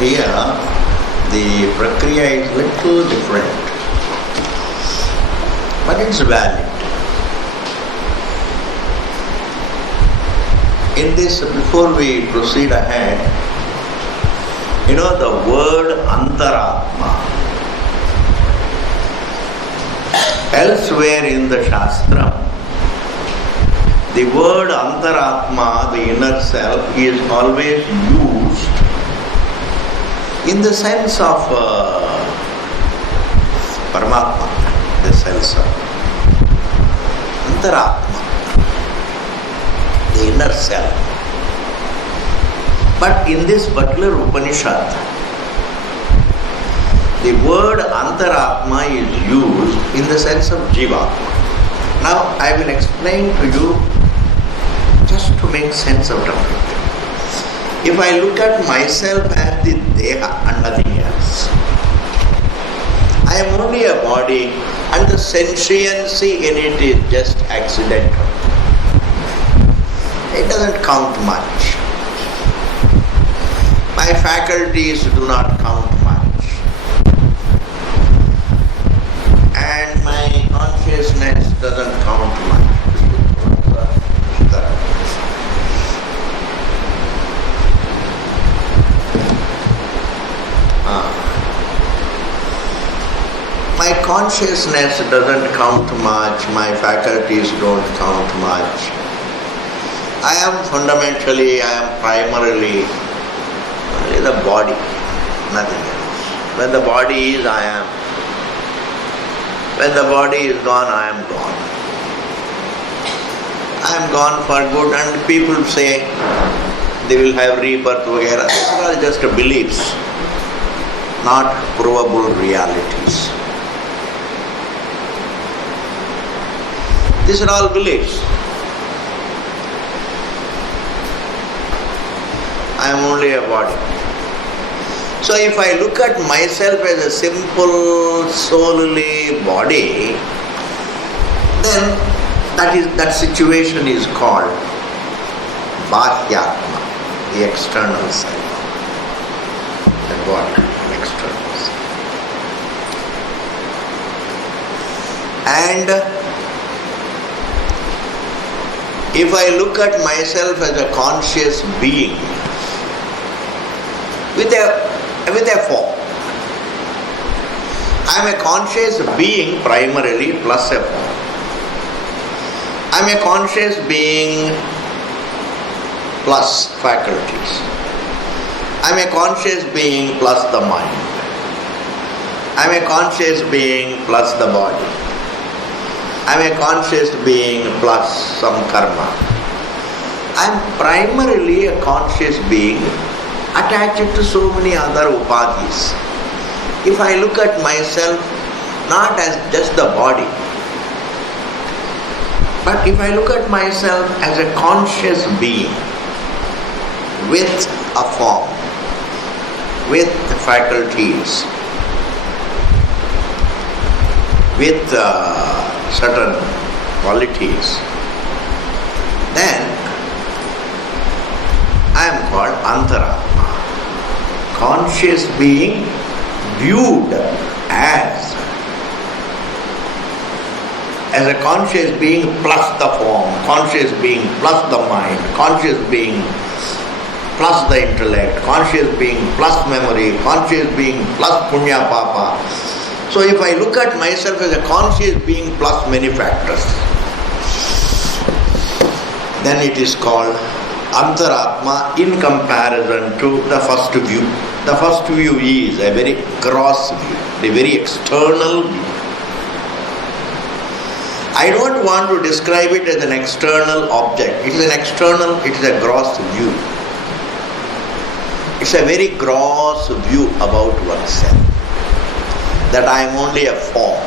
here the prakriya is little different, but it's valid. In this, before we proceed ahead, the word antaratma. Elsewhere in the Shastra, the word antaratma, the inner self, is always used in the sense of Paramatma, the sense of antaratma, the inner self. But in this particular Upanishad, the word antaratma is used in the sense of jivatma. Now I will explain to you just to make sense out of it. If I look at myself as the deha and nothing else, I am only a body and the sentiency in it is just accidental. It doesn't count much. My faculties do not count much. And my consciousness doesn't count much. My consciousness doesn't count much, my faculties don't count much. I am primarily only the body, nothing else. When the body is, I am. When the body is gone, I am gone. I am gone for good, and people say they will have rebirth, etc. These are all just beliefs, not provable realities. These are all beliefs. I am only a body. So if I look at myself as a simple, solely body, then that situation is called Bahyatma, the external side. The body, the external side. And if I look at myself as a conscious being with a form, I am a conscious being primarily plus a form. I am a conscious being plus faculties. I am a conscious being plus the mind. I am a conscious being plus the body. I am a conscious being plus some karma. I am primarily a conscious being attached to so many other upadhis. If I look at myself not as just the body, but if I look at myself as a conscious being with a form, with faculties, with certain qualities, then I am called Antaratma, conscious being viewed as a conscious being plus the form, conscious being plus the mind, conscious being plus the intellect, conscious being plus memory, conscious being plus punya papa. So if I look at myself as a conscious being plus many factors, then it is called Antaratma in comparison to the first view. The first view is a very gross view, a very external view. I don't want to describe it as an external object. It is a gross view. It's a very gross view about oneself. That I am only a form,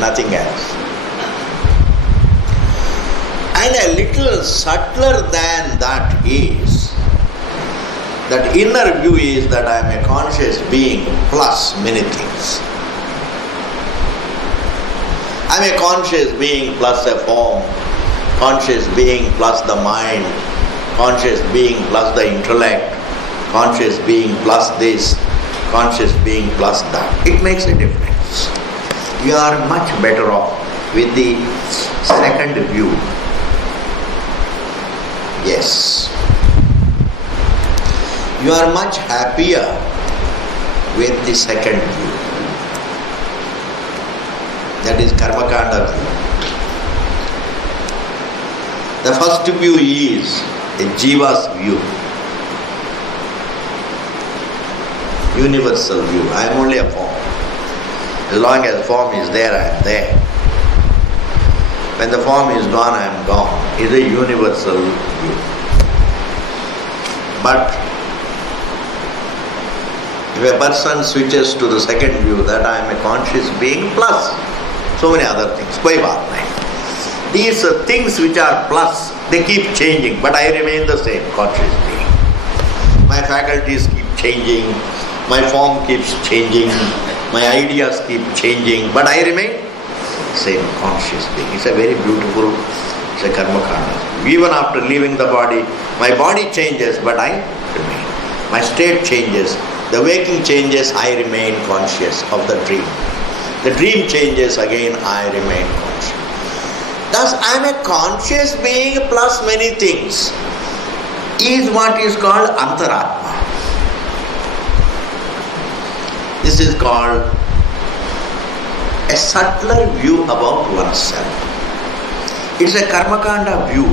nothing else. And a little subtler than that is, that inner view is that I am a conscious being plus many things. I am a conscious being plus a form, conscious being plus the mind, conscious being plus the intellect, conscious being plus this, conscious being plus that. It makes a difference. You are much better off with the second view. Yes. You are much happier with the second view. That is Karmakanda view. The first view is a Jiva's view. Universal view. I am only a form. As long as form is there, I am there. When the form is gone, I am gone. It is a universal view. But if a person switches to the second view, that I am a conscious being plus so many other things, koi baat nahi. These things which are plus, they keep changing, but I remain the same conscious being. My faculties keep changing, my form keeps changing, my ideas keep changing, but I remain same conscious being. It's a very beautiful, it's a karma kanda. Even after leaving the body, my body changes, but I remain. My state changes, the waking changes, I remain conscious of the dream. The dream changes, again I remain conscious. Thus I am a conscious being plus many things, is what is called Antaratma. This is called a subtler view about oneself. It's a Karmakanda view.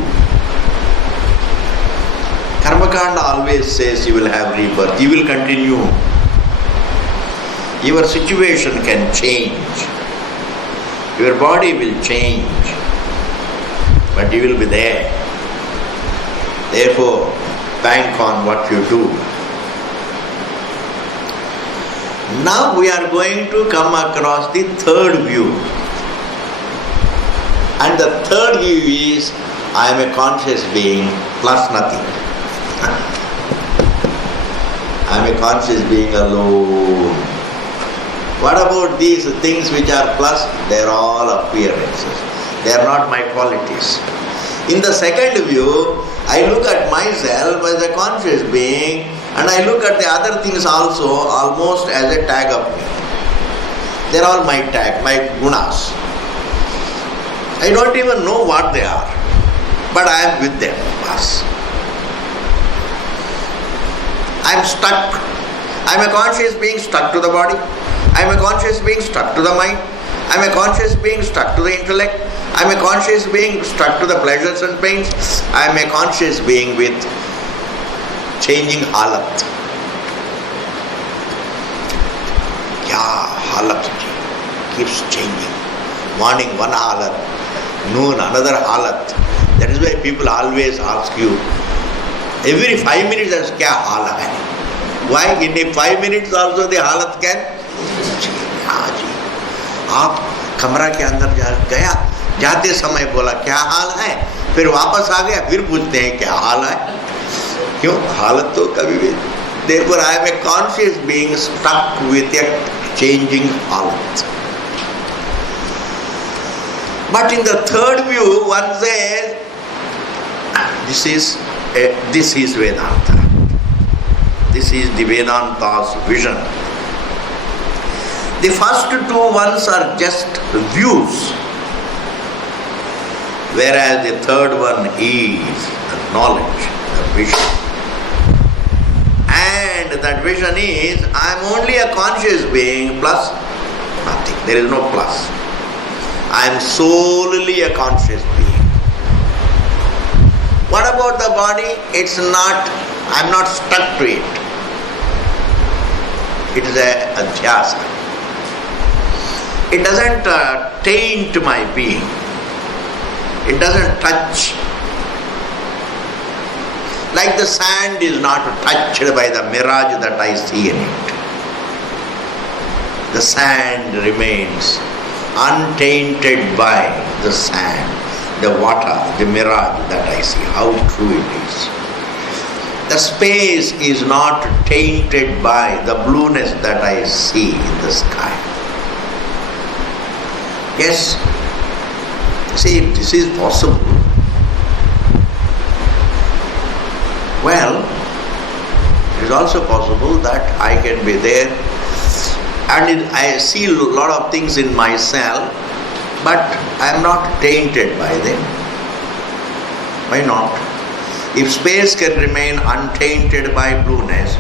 Karmakanda always says you will have rebirth, you will continue. Your situation can change. Your body will change. But you will be there. Therefore, bank on what you do. Now we are going to come across the third view. And the third view is, I am a conscious being plus nothing. I am a conscious being alone. What about these things which are plus? They are all appearances. They are not my qualities. In the second view, I look at myself as a conscious being, and I look at the other things also almost as a tag of me. They are all my tag, my gunas. I don't even know what they are, but I am with them. Bas. I am stuck. I am a conscious being stuck to the body. I am a conscious being stuck to the mind. I am a conscious being stuck to the intellect. I am a conscious being stuck to the pleasures and pains. I am a conscious being with changing halat. Halat keeps changing. Morning one halat, noon another halat. That is why people always ask you, every 5 minutes, kya halat hai? Why? In 5 minutes also the halat can change. आप कमरा के अंदर गया, जाते समय बोला क्या हाल है, फिर वापस आ गया, फिर पूछते हैं क्या हाल है. क्यों? हालत तो कभी भी. Therefore I am a conscious being stuck with a changing halat. But in the third view, one says, this is Vedanta. This is the Vedanta's vision. The first two ones are just views, whereas the third one is the knowledge, the vision. And that vision is, I am only a conscious being plus nothing. There is no plus. I am solely a conscious being. What about the body? It's not, I am not stuck to it. It is a adhyasa. It doesn't taint my being. It doesn't touch. Like the sand is not touched by the mirage that I see in it. The sand remains untainted by the sand, the water, the mirage that I see. How true it is. The space is not tainted by the blueness that I see in the sky. Yes, see, this is possible. Well, It is also possible that I can be there and I see a lot of things in myself, but I am not tainted by them. Why not? If space can remain untainted by blueness,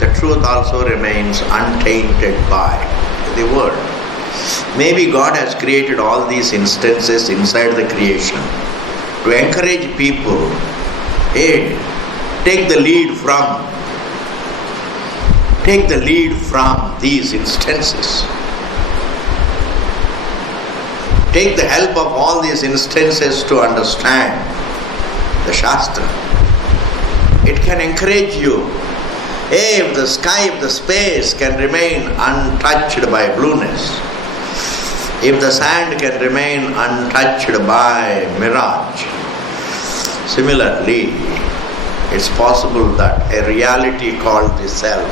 the truth also remains untainted by the world. Maybe God has created all these instances inside the creation to encourage people, hey, take the lead from these instances. Take the help of all these instances to understand the Shastra. It can encourage you. Hey, if the sky, if the space can remain untouched by blueness, if the sand can remain untouched by mirage, similarly, it's possible that a reality called the self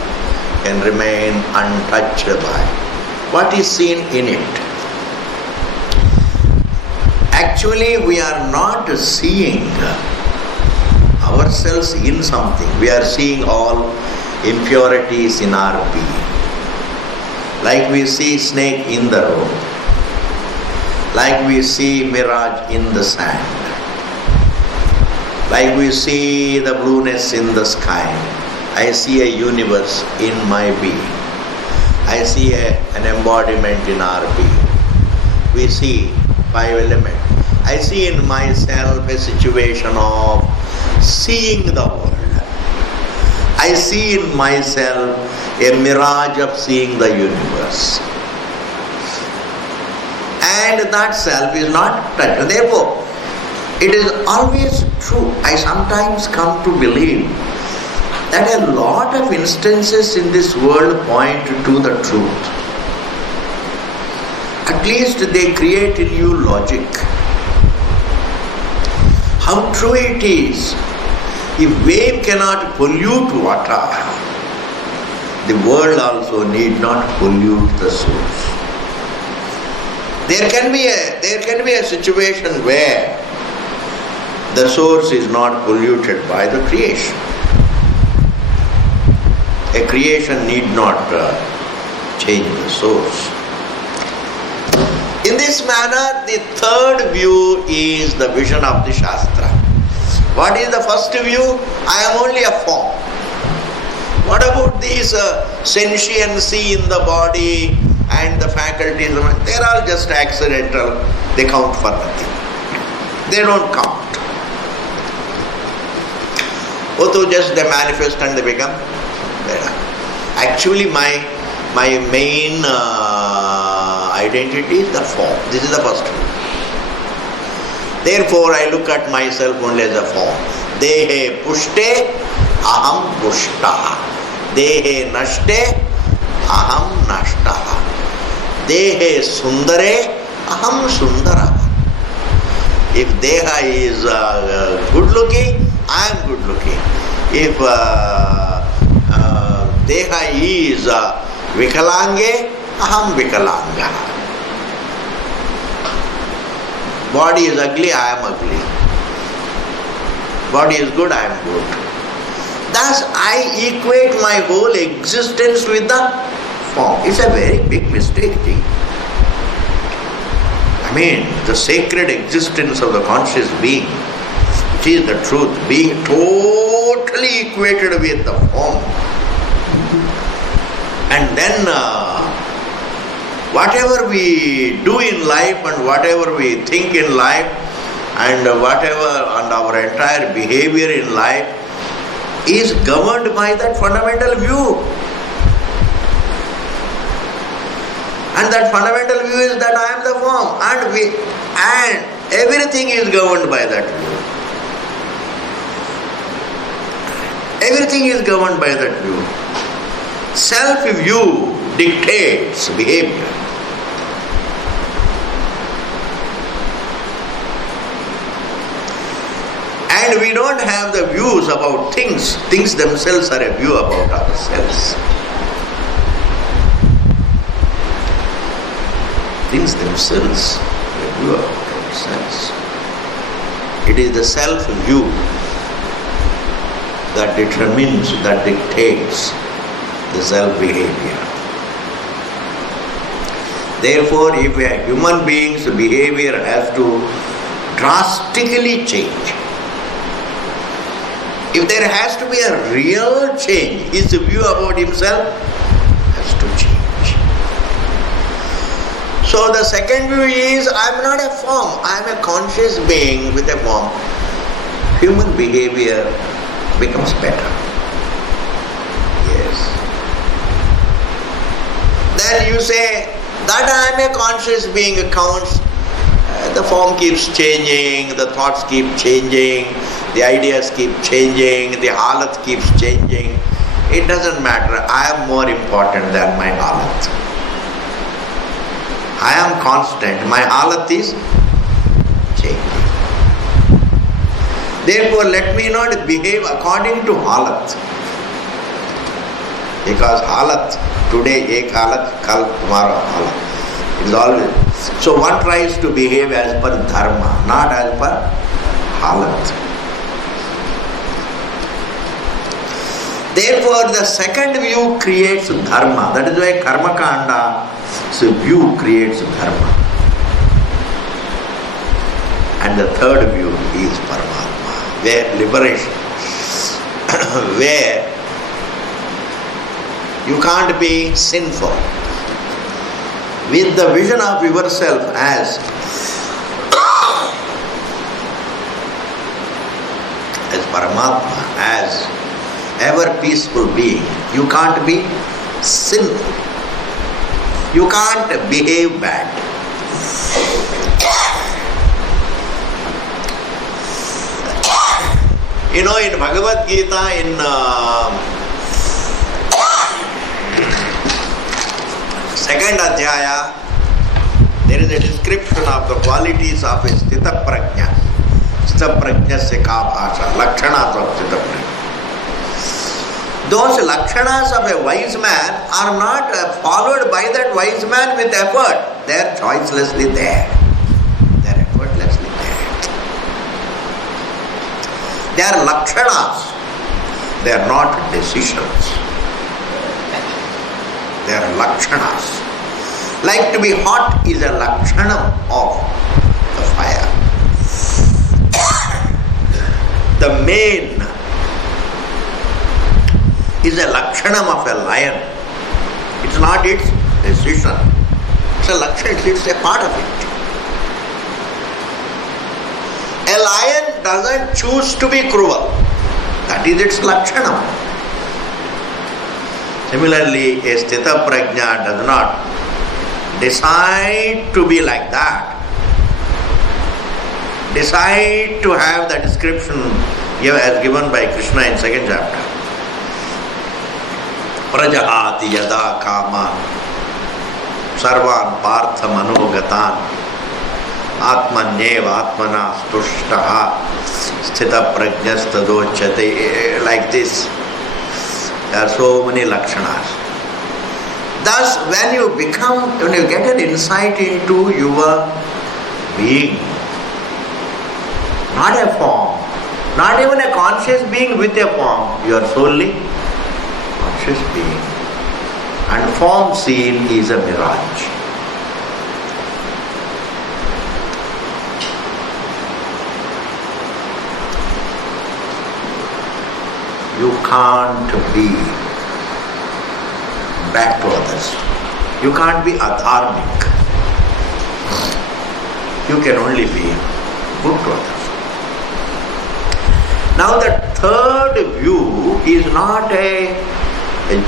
can remain untouched by what is seen in it. Actually, we are not seeing ourselves in something. We are seeing all impurities in our being. Like we see snake in the road. Like we see mirage in the sand. Like we see the blueness in the sky. I see a universe in my being. I see an embodiment in our being. We see 5 elements. I see in myself a situation of seeing the world. I see in myself a mirage of seeing the universe. And that self is not touched. Therefore, it is always true. I sometimes come to believe that a lot of instances in this world point to the truth. At least they create in you logic. How true it is. If wave cannot pollute water, the world also need not pollute the source. There can be a situation where the source is not polluted by the creation. A creation need not change the source. In this manner, the third view is the vision of the Shastra. What is the first view? I am only a form. What about these sentiency in the body and the faculties? They are all just accidental. They count for nothing. They don't count. Although just they manifest and they become better. Actually, my main identity is the form. This is the first one. Therefore, I look at myself only as a form. Dehe pushte aham pushtaha. Dehe nashte aham nashtaha. Dehe sundare aham sundaraha. If Deha is good looking, I am good looking. If Deha is Vikalange, aham Vikalanga. Body is ugly, I am ugly. Body is good, I am good. Thus I equate my whole existence with the form. It's a very big mistake. I mean, the sacred existence of the conscious being, which is the truth, being totally equated with the form. And then whatever we do in life and whatever we think in life and our entire behavior in life is governed by that fundamental view. And that fundamental view is that I am the form, and everything is governed by that view. Everything is governed by that view. Self-view dictates behavior. And we don't have the views about things. Things themselves are a view about ourselves. Things themselves are a view about ourselves. It is the self-view that determines, that dictates the self-behavior. Therefore, if a human being's behavior has to drastically change, if there has to be a real change, his view about himself has to change. So the second view is, I am not a form, I am a conscious being with a form. Human behavior becomes better. Yes. Then you say, that I am a conscious being accounts. The form keeps changing, the thoughts keep changing, the ideas keep changing, the halat keeps changing. It doesn't matter. I am more important than my halat. I am constant. My halat is changing. Therefore, let me not behave according to halat. Because halat, today ek halat, kal tomorrow halat. It is always. So one tries to behave as per dharma, not as per halat. Therefore, the second view creates dharma. That is why karma kanda's view creates dharma. And the third view is Paramatma, where liberation, where you can't be sinful. With the vision of yourself as Paramatma, as ever peaceful being, you can't be sinful. You can't behave bad. You know, in Bhagavad Gita, in second adhyaya, there is a description of the qualities of a sthita prajna. Sthita prajna se ka bhasha, lakshanas of sthita prajna. Those lakshanas of a wise man are not followed by that wise man with effort. They are choicelessly there. They are effortlessly there. They are lakshanas. They are not decisions. They are lakshanas. Like to be hot is a lakshana of the fire. The mane is a lakshanam of a lion. It's not its decision. It's a lakshana, it's a part of it. A lion doesn't choose to be cruel. That is its lakshanam. Similarly, a sthita prajna does not decide to be like that. Decide to have the description as given by Krishna in second chapter. Prajahati yada kama sarvan partha manogatan atmanyeva atmana stushtaha sthita prajnastadochate. Like this. There are so many lakshanas. Thus, when you get an insight into your being, not a form, not even a conscious being with a form, you are solely conscious being. And form seen is a mirage. You can't be bad to others. You can't be adharmic. You can only be good to others. Now the third view is not a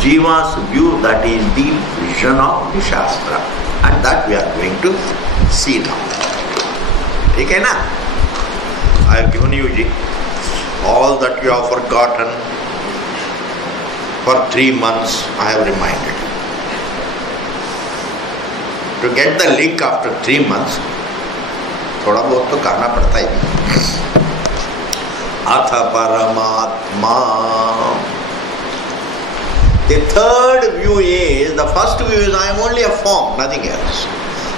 jiva's view, that is the vision of the Shastra. And that we are going to see now. Okay, na? I have given you all that you have forgotten. For 3 months I have reminded you. To get the link after 3 months, थोड़ा बहुत तो करना पड़ता ही. अथ परमात्मा. The third view is, the first view is I am only a form, nothing else.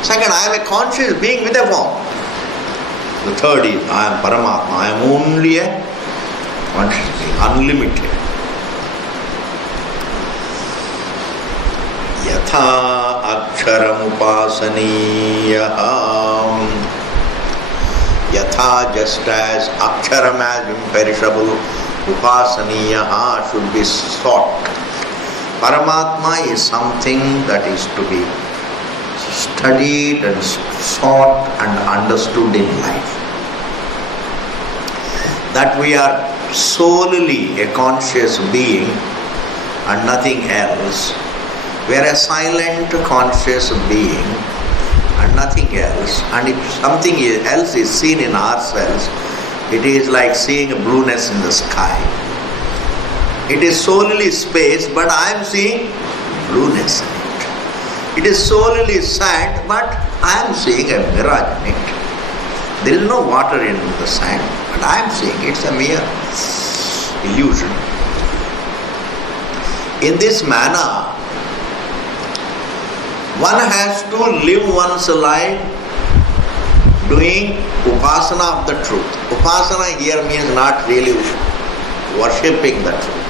Second, I am a conscious being with a form. The third is I am Paramatma, I am only a conscious being, unlimited. Yatha aksharam upasaniyaham. Yatha, just as aksharam as imperishable, upasaniyaha should be sought. Paramatma is something that is to be studied and sought and understood in life. That we are solely a conscious being and nothing else. We are a silent conscious being and nothing else. And if something else is seen in ourselves, it is like seeing a blueness in the sky. It is solely space, but I am seeing blueness in it. It is solely sand, but I am seeing a mirage in it. There is no water in the sand, but I am seeing it's a mere illusion. In this manner, one has to live one's life doing upasana of the truth. Upasana here means not really worshipping the truth.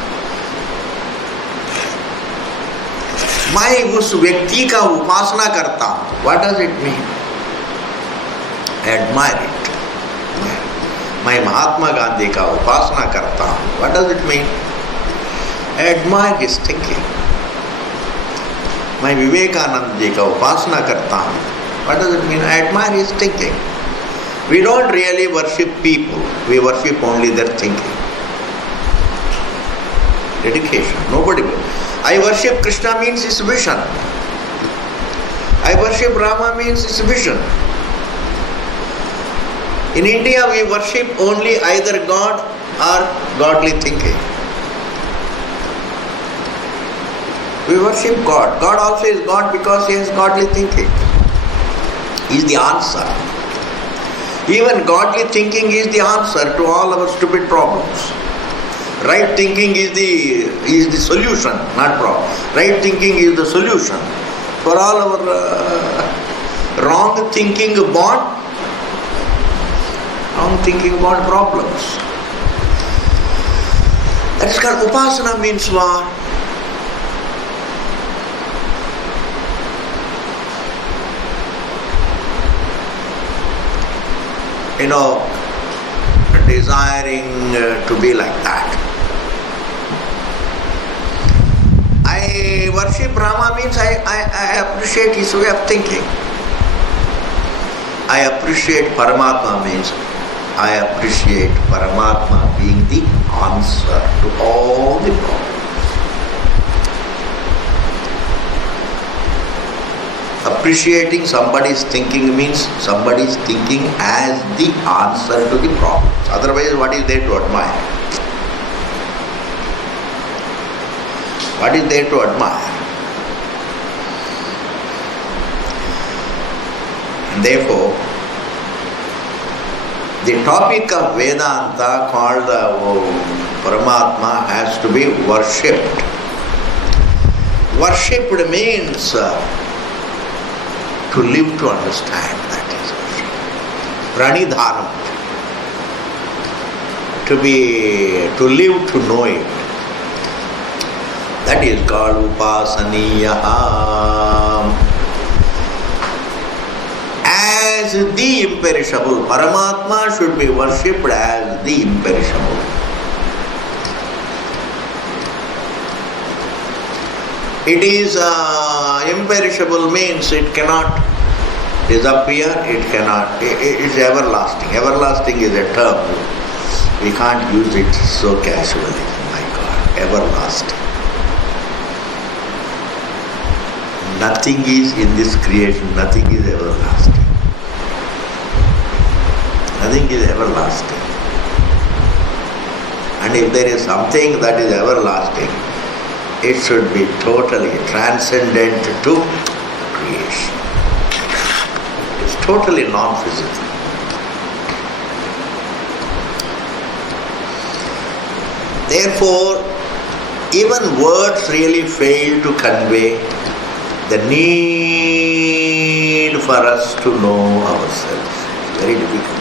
मैं उस व्यक्ति का उपासना करता हूँ. What does it mean? Admire it. मैं महात्मा गांधी का उपासना करता हूँ. What does it mean? Admire his thinking. मैं विवेकानंद जी का उपासना करता हूँ. What does it mean? Admire his thinking. We don't really worship people. We worship only their thinking. Dedication. Nobody will. I worship Krishna means his vision. I worship Rama means his vision. In India we worship only either God or godly thinking. We worship God. God also is God because he has godly thinking. He is the answer. Even godly thinking is the answer to all our stupid problems. Right thinking is the solution, not problem. Right thinking is the solution for all our wrong thinking born problems. That is called upasana. Means what? Desiring to be like that. I worship Rama means I appreciate his way of thinking. I appreciate Paramatma means I appreciate Paramatma being the answer to all the problems. Appreciating somebody's thinking means somebody's thinking as the answer to the problems. Otherwise, what is there to admire? What is there to admire? And therefore, the topic of Vedanta called Paramatma has to be worshipped. Worshipped means to live to understand, that is worship. Pranidhanam. To live to know it. That is called upasaniyaham. As the imperishable. Paramatma should be worshipped as the imperishable. It is imperishable means it cannot disappear, it is everlasting. Everlasting is a term. We can't use it so casually. My God, everlasting. Nothing is in this creation, nothing is everlasting. Nothing is everlasting. And if there is something that is everlasting, it should be totally transcendent to creation. It is totally non-physical. Therefore, even words really fail to convey the need for us to know ourselves. It's very difficult.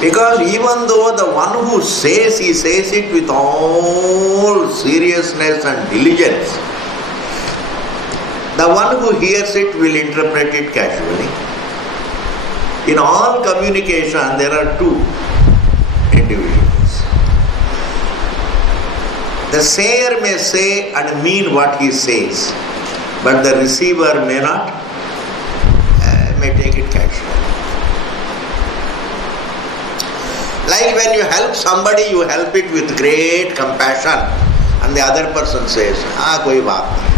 Because even though the one who says, he says it with all seriousness and diligence, the one who hears it will interpret it casually. In all communication, there are two individuals. The sayer may say and mean what he says, but the receiver may not, may take it casually. Like when you help somebody, you help it with great compassion, and the other person says, koi baat nahi.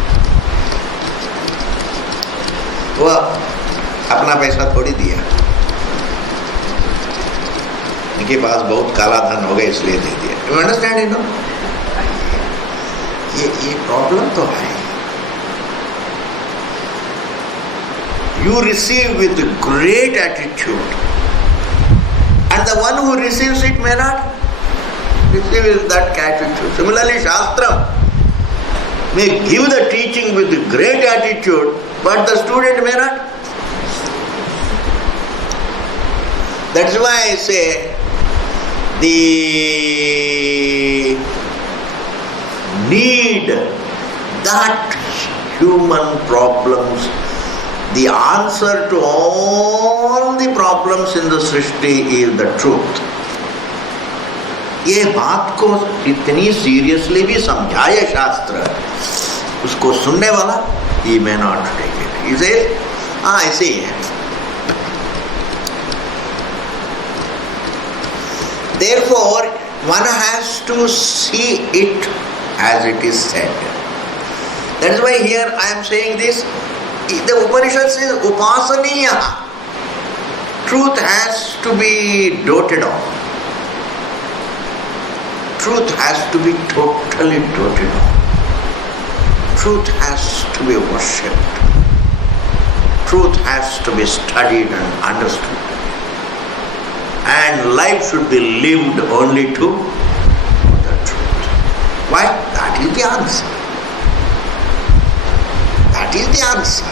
वो अपना पैसा थोड़ी दिया, इनके पास बहुत काला धन हो गया इसलिए दे दिया. You understand, you know? ये प्रॉब्लम तो है. You receive with great attitude, and the one who receives it may not receive with that attitude. Similarly, Shastram may give the teaching with great attitude, but the student may not. That's why I say the need that human problems, the answer to all the problems in the Srishti is the truth. ये बात को इतनी seriously भी समझाए शास्त्र, उसको सुनने वाला he may not take it. He says, I see. Therefore, one has to see it as it is said. That is why here I am saying this. The Upanishad says, Upasaniya. Truth has to be doted on. Truth has to be totally doted on. Truth has to be worshipped. Truth has to be studied and understood. And life should be lived only to the truth. Why? That is the answer. That is the answer.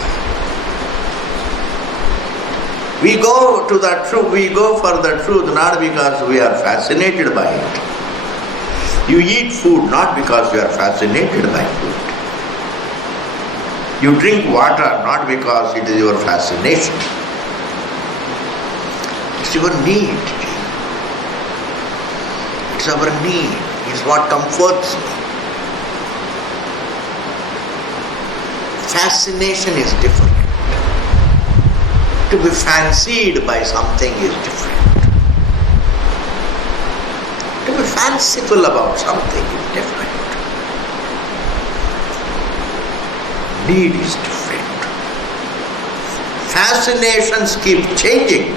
We go to the truth, we go for the truth not because we are fascinated by it. You eat food not because you are fascinated by food. You drink water not because it is your fascination. It's your need. It's our need. It's what comforts me. Fascination is different. To be fancied by something is different. To be fanciful about something is different. Need is different. Fascinations keep changing.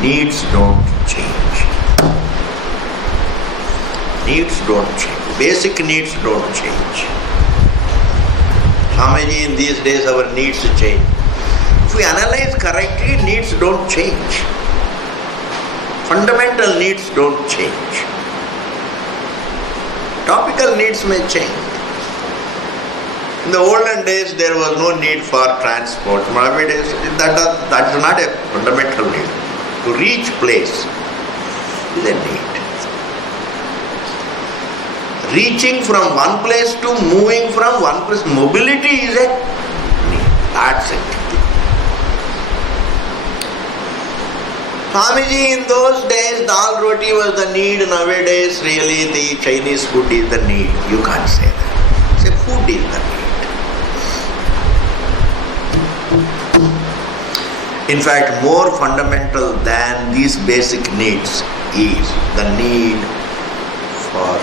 Needs don't change. Needs don't change. Basic needs don't change. Swamiji, in these days our needs change. If we analyze correctly, needs don't change. Fundamental needs don't change. Topical needs may change. In the olden days, there was no need for transport. Nowadays, that's not a fundamental need. To reach place is a need. Reaching from one place to moving from one place, mobility is a need. That's it. Swamiji, in those days, dal roti was the need. Nowadays, really, the Chinese food is the need. You can't say that. Say food is the need. In fact, more fundamental than these basic needs is the need for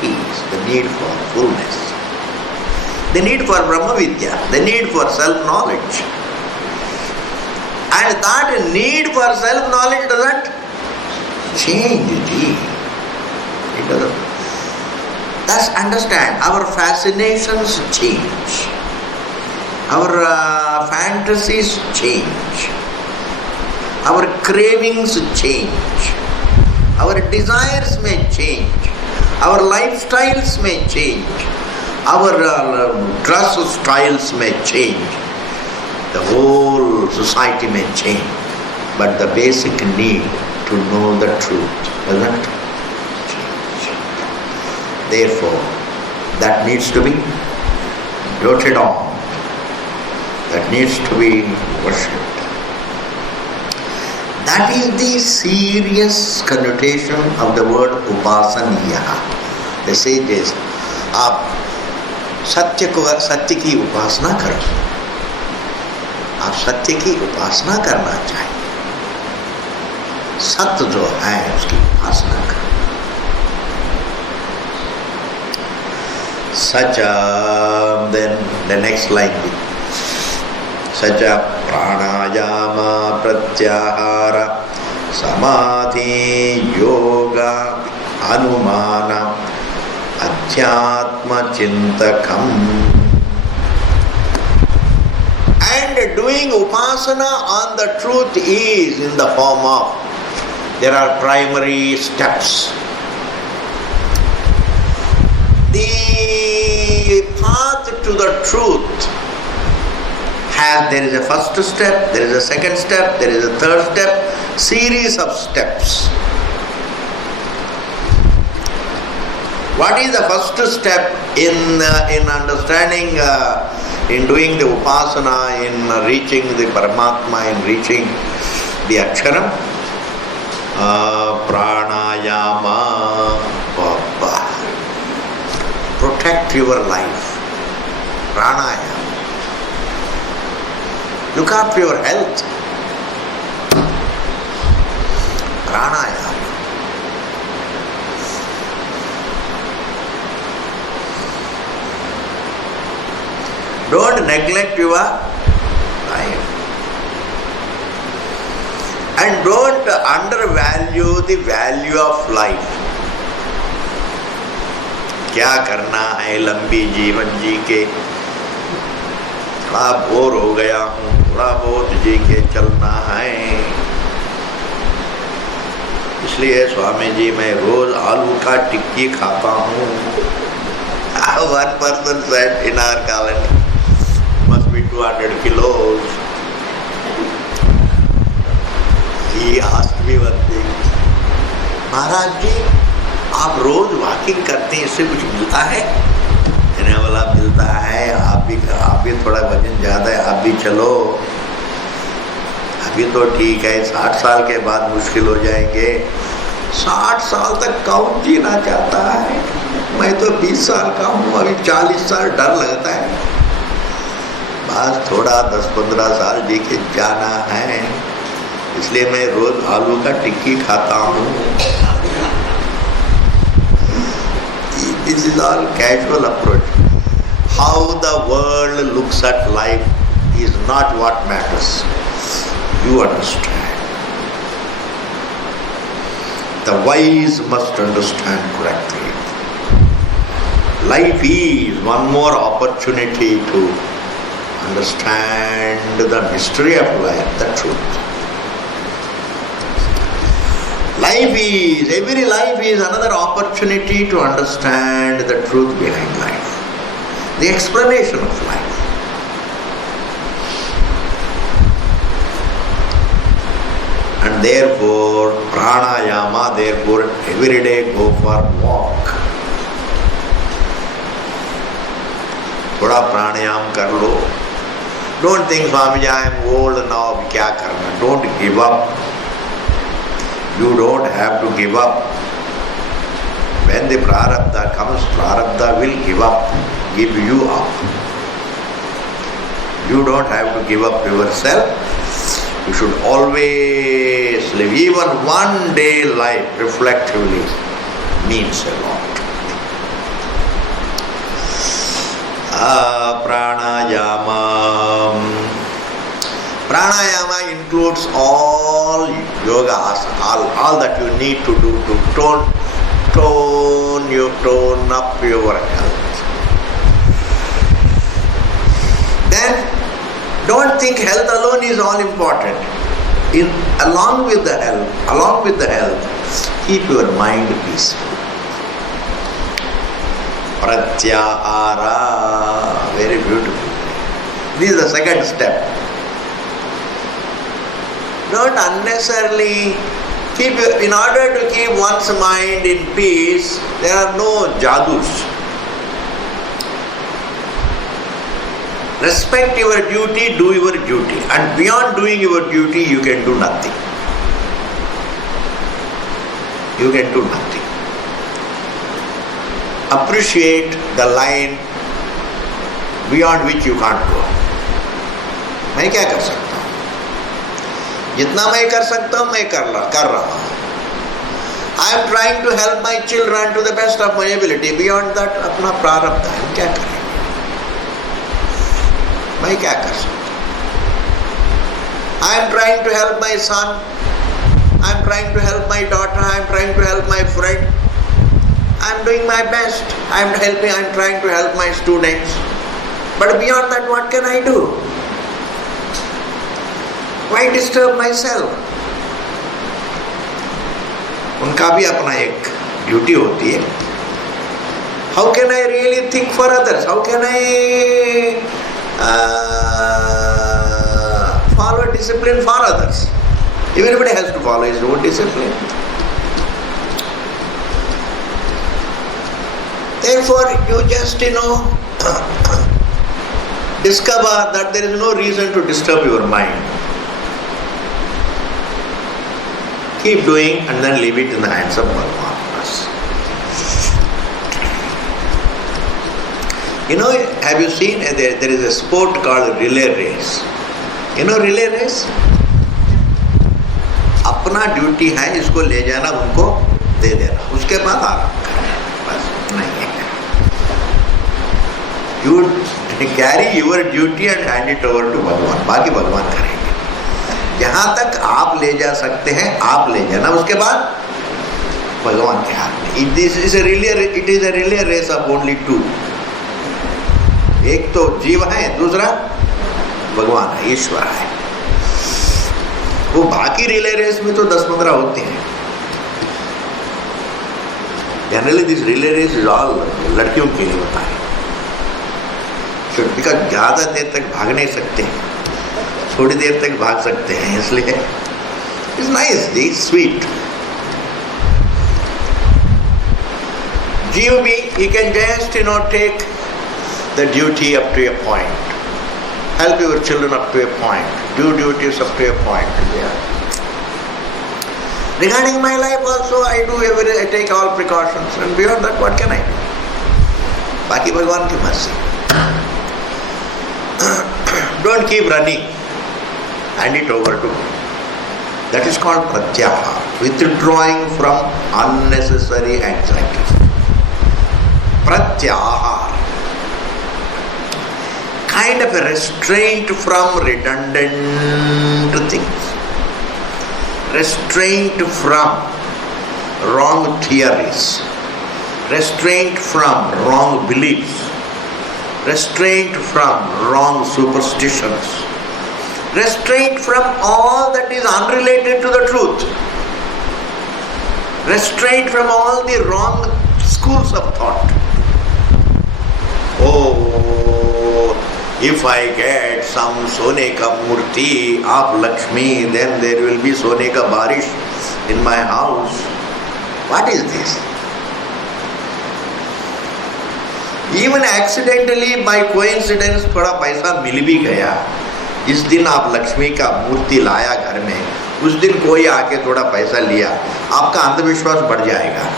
peace, the need for fullness, the need for Brahma Vidya, the need for self-knowledge. And that need for self-knowledge doesn't change. It doesn't. Thus understand, our fascinations change. Our fantasies change. Our cravings change. Our desires may change. Our lifestyles may change. Our dress styles may change. The whole society may change. But the basic need, to know the truth, doesn't it? Therefore, that needs to be doted on. That needs to be worshipped. That is the serious connotation of the word upasaniya. They say this, आप सत्य की उपासना करो, आप सत्य की उपासना करना चाहिए, सत्य जो है उसकी उपासना करो. Sacha, then the next line, Sacha pranayama pratyahara samadhi yoga anumana adhyatma chintakam. And doing upasana on the truth is in the form of, there are primary steps. The path to the truth there is a first step, there is a second step, there is a third step, series of steps. What is the first step in understanding, in doing the upasana, in reaching the Paramatma, in reaching the Aksharam? Pranayama. Protect your life. Pranayama. Look after your health. Pranayama. Don't neglect your life. And don't undervalue the value of life. क्या करना है लंबी जीवन जी के, थोड़ा bore हो गया हूँ, थोड़ा बहुत जी के चलना है. इसलिए स्वामी जी मैं रोज आलू का टिक्की खाता हूँ. One person said in our calendar, must be 200 kilos. He asked me one thing, महाराज जी आप रोज वॉकिंग करते हैं, इससे कुछ मिलता है? कहने वाला मिलता है, आप भी थोड़ा वजन ज़्यादा है, आप भी चलो. अभी तो ठीक है, 60 साल के बाद मुश्किल हो जाएंगे. 60 साल तक कौन जीना चाहता है? मैं तो 20 साल का हूँ, अभी 40 साल डर लगता है. बस थोड़ा 10-15 साल जी के जाना है, इसलिए मैं रोज आलू का टिक्की खाता हूँ. This is all casual approach. How the world looks at life is not what matters. You understand. The wise must understand correctly. Life is one more opportunity to understand the mystery of life, the truth. Every life is another opportunity to understand the truth behind life, the explanation of life. And therefore, pranayama, therefore every day go for walk. थोड़ा प्राणायाम कर लो. Don't think, Swamiji, I am old now, क्या करना? Don't give up. You don't have to give up. When the prarabdha comes, prarabdha will give you up. You don't have to give up yourself. You should always live. Even one day life reflectively means a lot. Pranayama includes all yoga asana, all that you need to do to tone up your health. Then don't think health alone is all important. Along with the health, keep your mind peaceful. Pratyahara, very beautiful. This is the second step. Don't unnecessarily In order to keep one's mind in peace, there are no jadus. Respect your duty, do your duty. And beyond doing your duty, you can do nothing. You can do nothing. Appreciate the line beyond which you can't go. मैं क्या कर सकता हूँ? जितना मैं कर सकता हूँ मैं कर रहा हूँ. I am trying to help my children to the best of my ability. Beyond that, अपना प्रारब्ध है, क्या करें? मैं क्या कर सकता हूँ? I am trying to help my son. I am trying to help my daughter. I am trying to help my friend. I am doing my best. I am trying to help my students. But beyond that, what can I do? Why disturb myself? उनका भी अपना एक duty होती है. How can I really think for others? How can I follow discipline for others? Everybody has to follow his own discipline. Therefore, you just, discover that there is no reason to disturb your mind. Keep doing and then leave it in the hands of Bhagavan. Have you seen, there is a sport called relay race. You know relay race? अपना duty है, इसको ले जाना, उनको दे देना, उसके बाद आराम करना. बस नहीं है. You carry your duty and hand it over to भगवान. बाकी भगवान करेंगे. जहाँ तक आप ले जा सकते हैं आप ले जाना, उसके बाद भगवान के हाथ में. It is a relay race of only two. एक तो जीव है, दूसरा भगवान है, ईश्वर है. वो बाकी रिले रेस में तो 10-15 होते हैं. Generally this relay race is all लड़कियों के लिए होता है. बिकॉज ज्यादा देर तक भाग नहीं सकते, थोड़ी देर तक भाग सकते हैं, इसलिए इट्स नाइस, इट्स स्वीट. जीव भी he can just take the duty up to a point. Help your children up to a point. Do duties up to a point. Yeah. Regarding my life also, I take all precautions. And beyond that, what can I do? बाकी भगवान की मर्जी. Don't keep running. Hand it over to. That is called pratyahar. Withdrawing from unnecessary anxieties. Pratyahar. Kind of a restraint from redundant things, restraint from wrong theories, restraint from wrong beliefs, restraint from wrong superstitions, restraint from all that is unrelated to the truth, restraint from all the wrong schools of thought. If I get some sone ka murti of Lakshmi, then there will be sone ka barish in my house. What is this? Even accidentally, by coincidence, थोड़ा पैसा मिल भी गया. जिस दिन आप लक्ष्मी का मूर्ति लाया घर में, उस दिन कोई आके थोड़ा पैसा लिया, आपका अंधविश्वास बढ़ जाएगा.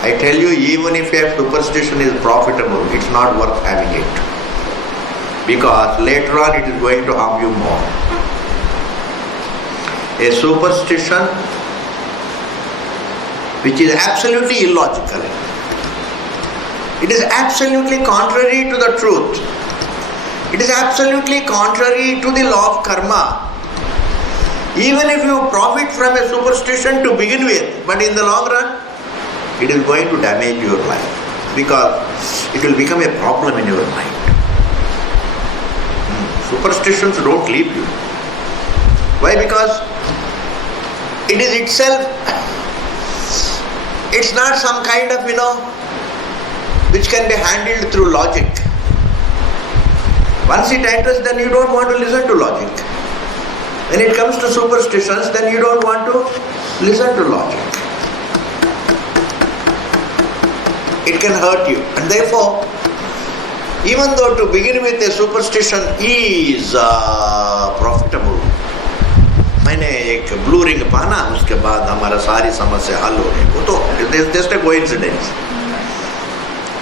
I tell you, even if a superstition is profitable, it's not worth having it. Because later on it is going to harm you more. A superstition which is absolutely illogical. It is absolutely contrary to the truth. It is absolutely contrary to the law of karma. Even if you profit from a superstition to begin with, but in the long run, it is going to damage your life because it will become a problem in your mind. Superstitions don't leave you. Why? Because it is itself, it's not some kind of, which can be handled through logic. Once it enters, then you don't want to listen to logic. When it comes to superstitions, then you don't want to listen to logic. It can hurt you. And therefore, even though to begin with a superstition is profitable, मैंने एक blue ring पहना, उसके बाद हमारा सारी समस्या हल हो गई, वो तो जस्ट ए कोइंसिडेंस.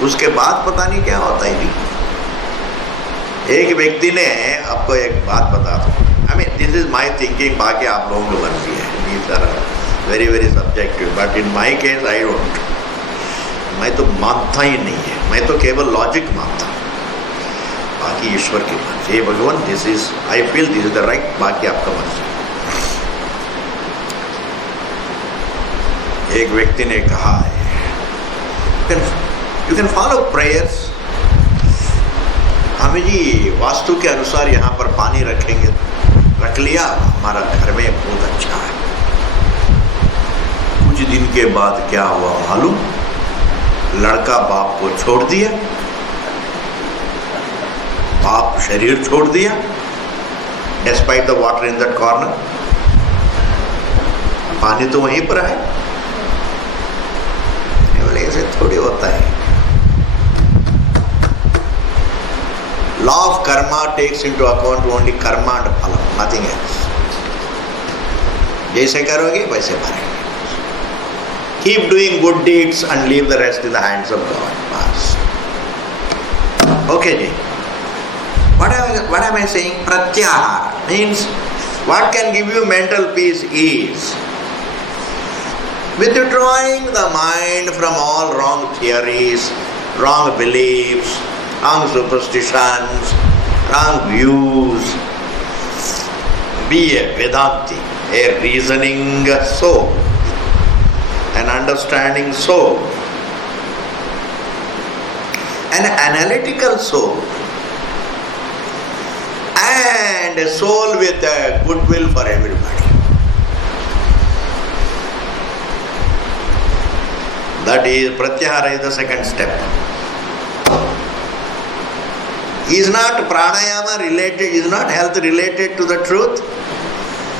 उसके बाद पता नहीं क्या होता है. एक व्यक्ति ने, आपको एक बात बता दूं, I mean this is my thinking, बाकी आप लोगों को बनती है, these are very very subjective, but in my case I don't. मैं तो मानता ही नहीं है, मैं तो केवल लॉजिक मानता हूँ, बाकी ईश्वर की मर्जी. हे भगवान, this is, I feel this is the right, बाकी आपका मर्जी. एक व्यक्ति ने कहा है, यू कैन फॉलो प्रेयर्स. हमें जी वास्तु के अनुसार यहाँ पर पानी रखेंगे, रख लिया, हमारा घर में बहुत अच्छा है. कुछ दिन के बाद क्या हुआ मालूम? लड़का बाप को छोड़ दिया, बाप शरीर छोड़ दिया, despite the water in that corner. पानी तो वहीं पर है. ऐसे थोड़ी होता है. Law of karma takes into account only karma and phala, nothing else. जैसे करोगे वैसे भरेंगे. Keep doing good deeds and leave the rest in the hands of God. Bas. Okay, ji. What am I saying? Pratyahara means what can give you mental peace is withdrawing the mind from all wrong theories, wrong beliefs, wrong superstitions, wrong views. Be a Vedanti, a reasoning soul, an understanding soul, an analytical soul, and a soul with a goodwill for everybody. That is, pratyahara is the second step. Is not pranayama related, is not health related to the truth?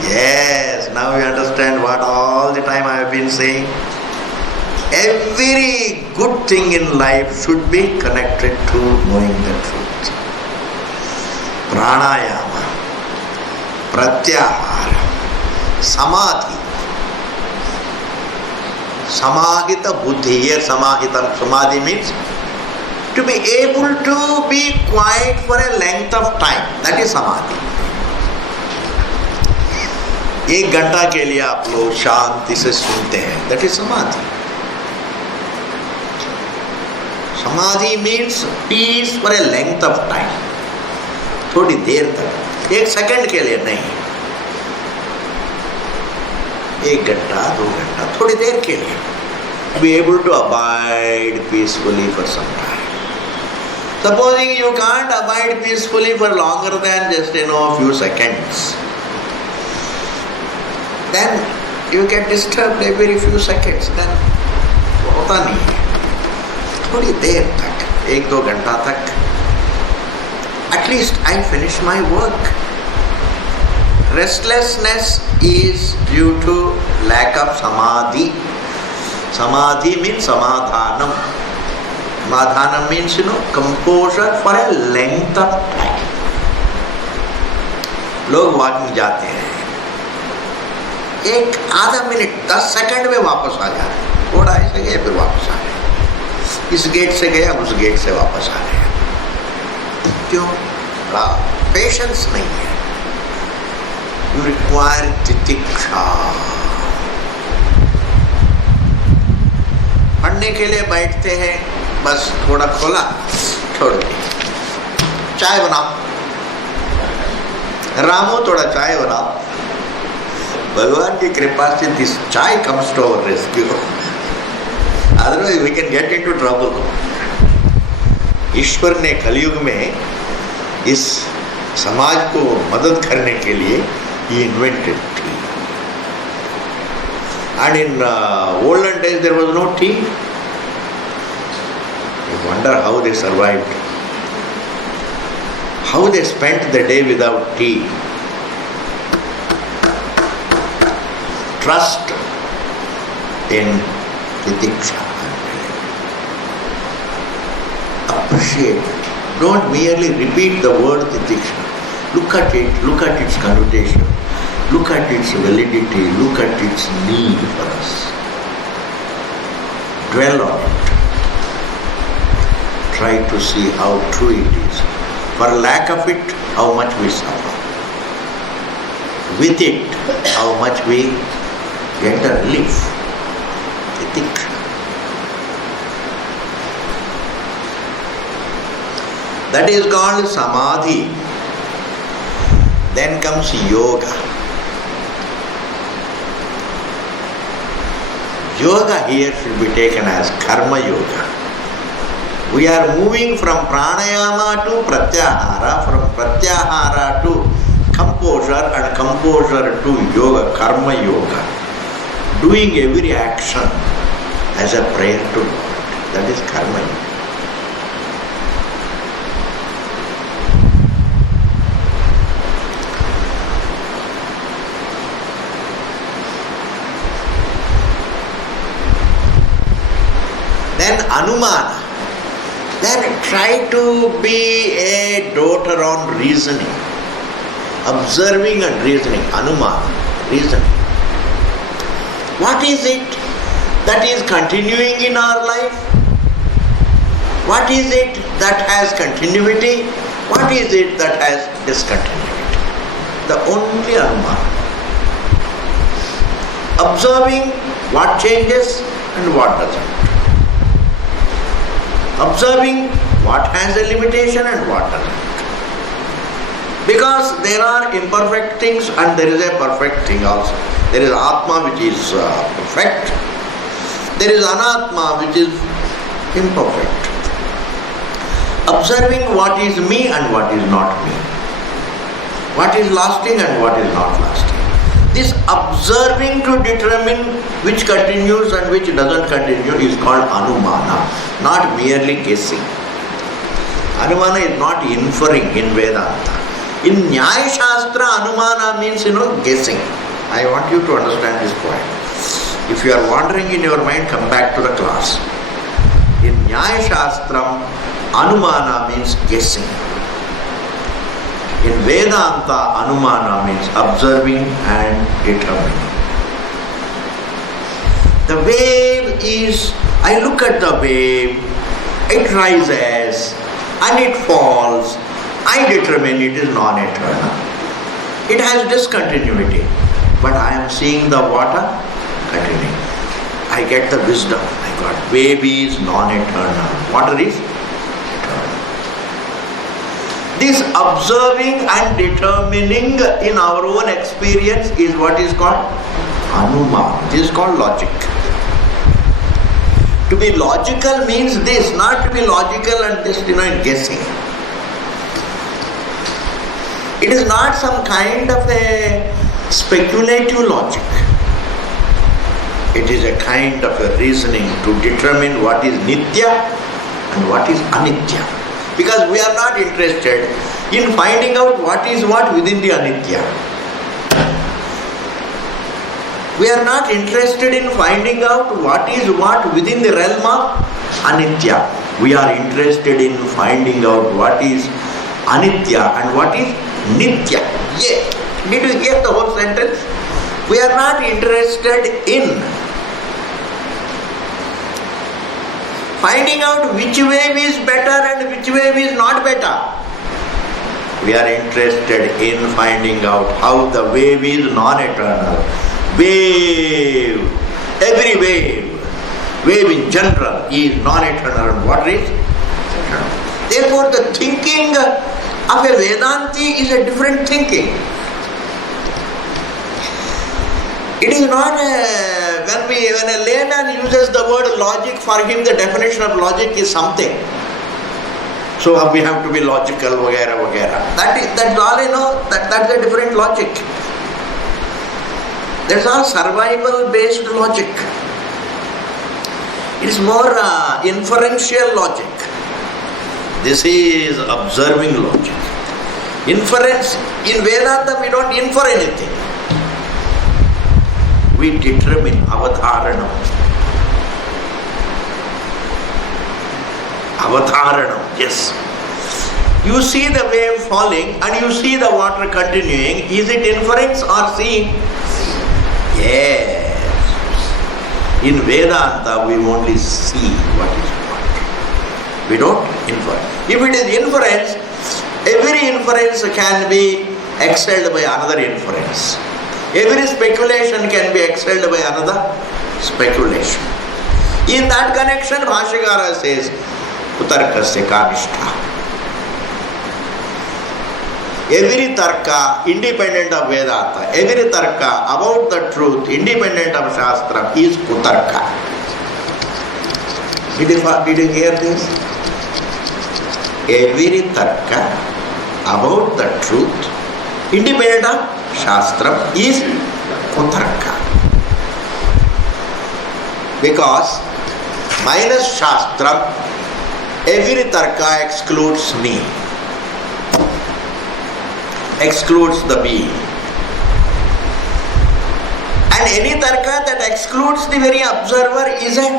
Yes, now you understand what all the time I have been saying. Every good thing in life should be connected to knowing the truth. Pranayama, pratyahara, samadhi. Samahita buddhi. Here samadhi means to be able to be quiet for a length of time. That is samadhi. 1 घंटा के लिए आप लोग शांति से सुनते हैं. That is samadhi. Samadhi means peace for a length of time. थोड़ी देर तक, 1 सेकंड के लिए नहीं. 1 घंटा, 2 घंटा, थोड़ी देर के लिए. Be able to abide peacefully for some time. Supposing you can't abide peacefully for longer than just a few seconds, then you get disturbed every few seconds. Then होता नहीं है. थोड़ी देर तक, 1-2 घंटा तक, at least I finish my work. Restlessness is due to lack of samadhi. Samadhi means samadhanam. Samadhanam means composure for a length of time. लोग walking जाते हैं, 1 आधा मिनट 10 सेकंड में वापस आ जा रहे हैं. थोड़ा ऐसे गए फिर वापस आ रहे हैं. इस गेट से गए, अब उस गेट से वापस आ रहे हैं. क्यों? पेशेंस नहीं है. You require titiksha. पढ़ने के लिए बैठते हैं, बस थोड़ा खोला, छोड़ दिया. चाय बनाओ, रामू थोड़ा चाय बनाओ. भगवान की कृपा से दिस चाय comes to our rescue. Otherwise we can get into trouble. ईश्वर ने कलयुग में इस समाज को मदद करने के लिए he invented tea. And in olden days there was no tea. You wonder how they survived, how they spent the day without tea. trust in titiksha. Appreciate it. Don't merely repeat the word titiksha. Look at it, look at its connotation, look at its validity, look at its need for us. Dwell on it. Try to see how true it is. For lack of it, how much we suffer. With it, how much we get a relief. Titiksha. That is called samadhi. Then comes yoga. Yoga here should be taken as karma yoga. We are moving from pranayama to pratyahara, from pratyahara to composure, and composure to yoga, karma yoga. Doing every action as a prayer to God. That is karma yoga. Then anumana. Then try to be a doter on reasoning. Observing and reasoning. Anumana. Reasoning. What is it that is continuing in our life? What is it that has continuity? What is it that has discontinuity? The only anumana. Observing what changes and what doesn't. Observing what has a limitation and what doesn't. Because there are imperfect things and there is a perfect thing also. There is Atma which is perfect. There is Anatma which is imperfect. Observing what is me and what is not me. What is lasting and what is not lasting. This observing to determine which continues and which doesn't continue is called anumana, not merely guessing. Anumana is not inferring in Vedanta. In Nyaya Shastra, anumana means, guessing. I want you to understand this point. If you are wandering in your mind, come back to the class. In Nyaya Shastram, anumana means guessing. In Vedanta, anumana means observing and determining. The wave is, I look at the wave, it rises and it falls. I determine it is non-eternal. It has discontinuity, but I am seeing the water continuing. I get the wisdom. I got wave is non-eternal. Water is eternal. This observing and determining in our own experience is what is called anuma. This is called logic. To be logical means this, not to be logical and just in guessing. It is not some kind of a speculative logic. It is a kind of a reasoning to determine what is nitya and what is anitya. Because we are not interested in finding out what is what within the anitya. We are not interested in finding out what is what within the realm of anitya. We are interested in finding out what is anitya and what is nitya. Yeah. Did you hear the whole sentence? We are not interested in finding out which wave is better and which wave is not better. We are interested in finding out how the wave is non-eternal. Wave, every wave in general is non-eternal and water is eternal. Therefore the thinking of a Vedanti is a different thinking. It is not when a layman uses the word logic, for him the definition of logic is something. So we have to be logical, vagara, vagara. That's all I know, that's a different logic. That's all survival based logic. It is more inferential logic. This is observing logic. Inference, in Vedanta we don't infer anything. we determine avadharanam. Avadharanam, yes. You see the wave falling and you see the water continuing. Is it inference or seeing? Yes. In Vedanta, we only see what is what. We don't infer. If it is inference, every inference can be excelled by another inference. Every speculation can be excelled by another speculation. In that connection, Bhashyakara says, Kutarkasya Kanishta. Every tarka independent of Vedanta, every tarka about the truth independent of Shastra is Kutarka. Did you hear this? Every tarka about the truth independent of Shastra is Kutarka. Because minus Shastra, every tarka excludes me. Excludes the being. And any tarka that excludes the very observer is a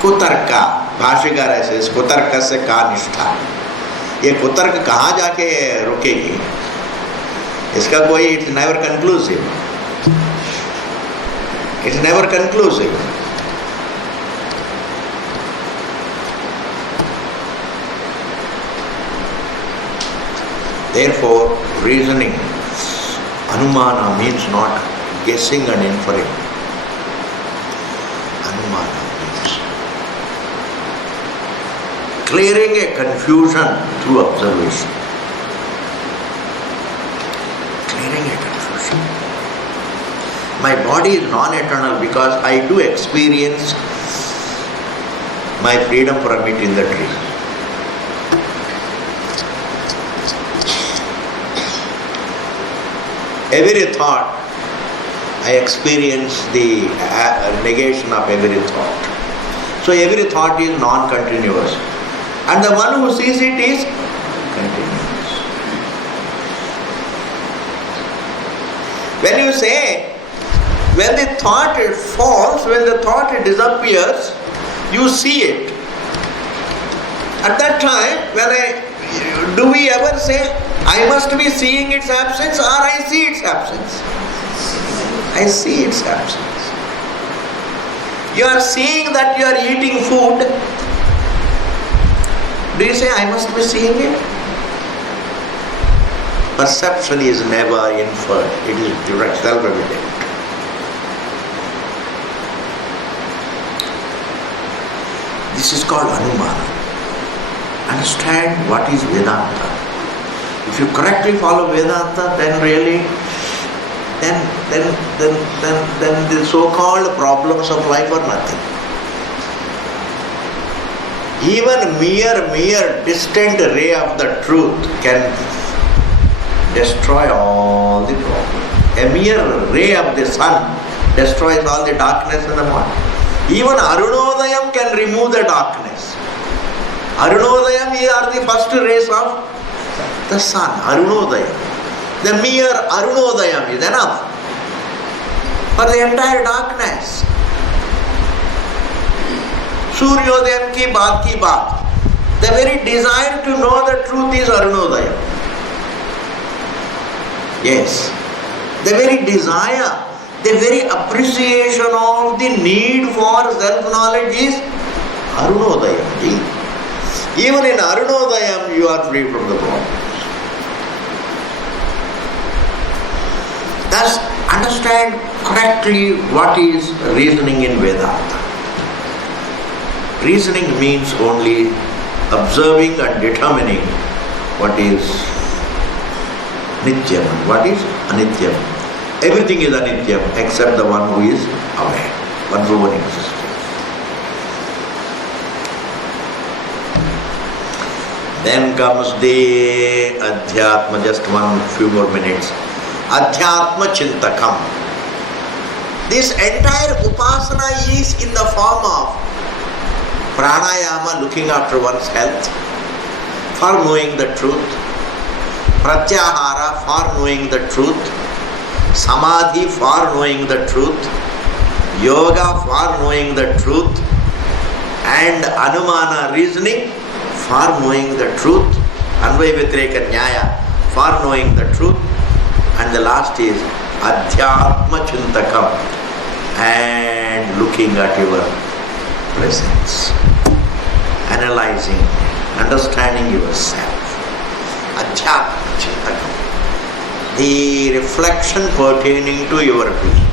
kutarka. Bhashyakara says, kutarka se kanishta. ये कुतर्क कहाँ जाके रुकेगी? इसका कोई, it's never conclusive. It's never conclusive. Therefore, reasoning, anumana means not guessing and inferring. Anumana means clearing a confusion through observation. Clearing a confusion. My body is non-eternal because I do experience my freedom from it in the tree. Every thought, I experience the negation of every thought. So every thought is non-continuous. And the one who sees it is continuous. When you say, when the thought falls, when the thought disappears, you see it. At that time, do we ever say, I must be seeing its absence, or I see its absence? I see its absence. You are seeing that you are eating food. Do you say, I must be seeing it? Perception is never inferred. It is direct, self-evident. This is called Anumana. Understand what is Vedanta. If you correctly follow Vedanta, then really, then the so-called problems of life are nothing. Even mere distant ray of the truth can destroy all the problems. A mere ray of the sun destroys all the darkness in the morning. Even Arunodayam can remove the darkness. Arunodayam are the first rays of the sun, Arunodayam. The mere Arunodayam is enough for the entire darkness. Suryodayam ki baat. The very desire to know the truth is Arunodayam. Yes. The very desire, the very appreciation of the need for self-knowledge is Arunodayam. Even in Arunodayam you are free from the problems. Thus, understand correctly what is reasoning in Vedanta. Reasoning means only observing and determining what is Nityam and what is Anityam. Everything is Anityam except the one who is aware, one's own existence. Then comes the Adhyatma, just few more minutes. Adhyatma Chintakam. This entire upasana is in the form of pranayama, looking after one's health, for knowing the truth, pratyahara, for knowing the truth, Samadhi for knowing the truth, yoga for knowing the truth, and anumana reasoning for knowing the truth, anvaya vyatireka nyaya for knowing the truth, and the last is adhyatma chintakam, and looking at your presence, analyzing, understanding yourself. Adhyatma chintakam, the reflection pertaining to your being.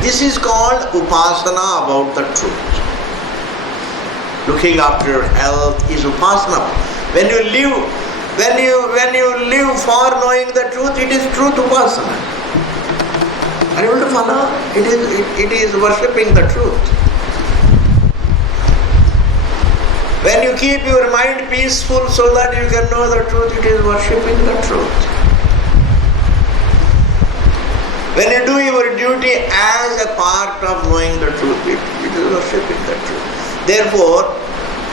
This is called upasana about the truth. Looking after your health is upasana. When you live for knowing the truth, it is truth upasana. Are you able to follow? It is worshipping the truth. When you keep your mind peaceful so that you can know the truth, it is worshipping the truth. When you do your duty as a part of knowing the truth, it is worshipping the truth. Therefore,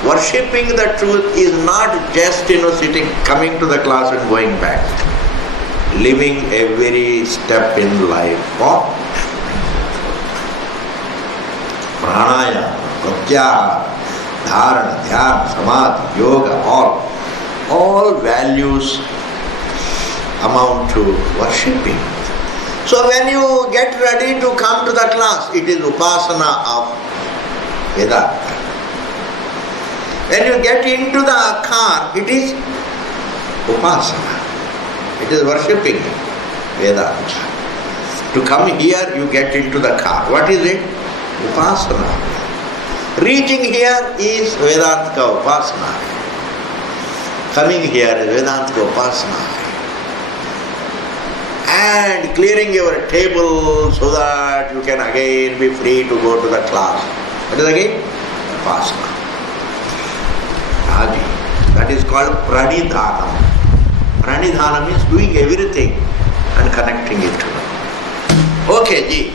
worshipping the truth is not just sitting, coming to the class and going back. Living every step in life for pranayama, pratyahara, dharana, dhyana, samadhi, yoga, all values amount to worshipping. So when you get ready to come to the class, it is upasana of Vedanta. When you get into the car, it is upasana. It is worshipping Vedanta. To come here, you get into the car. What is it? Upasana. Reaching here is Vedanta upasana. Coming here is Vedanta upasana. And clearing your table so that you can again be free to go to the class. What is again? Upasana. That is called pranidhanam. Pranidhanam means doing everything and connecting it to God. Okay, ji.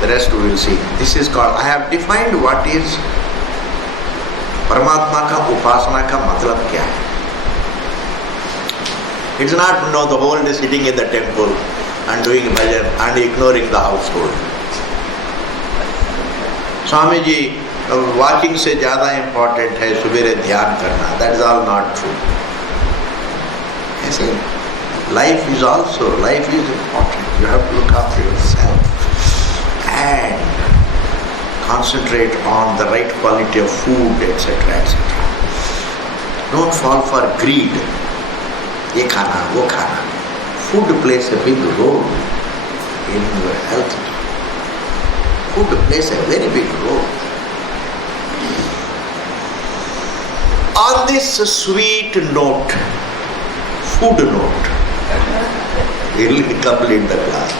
The rest we will see. This is called, I have defined what is Paramatma ka upasana ka matlab kya hai. It's not the whole day sitting in the temple and doing bhajan and ignoring the household. Swamiji, walking se zyada important hai subere dhyan karna. That is all not true. I say, life is important. You have to look after yourself and concentrate on the right quality of food, etc., etc. Don't fall for greed. Ye khana, wo khana. Food plays a big role in your health. Food plays a very big role. On this sweet note, food note, we will complete the class.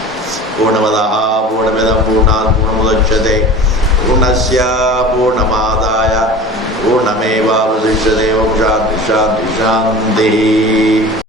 Purnamadaha, Purnamidam, Purnat, Purnamudachyate, Purnasya, Purnamadaya, Purnameva, Vasishyate, Om Shanti, Shanti, Shanti.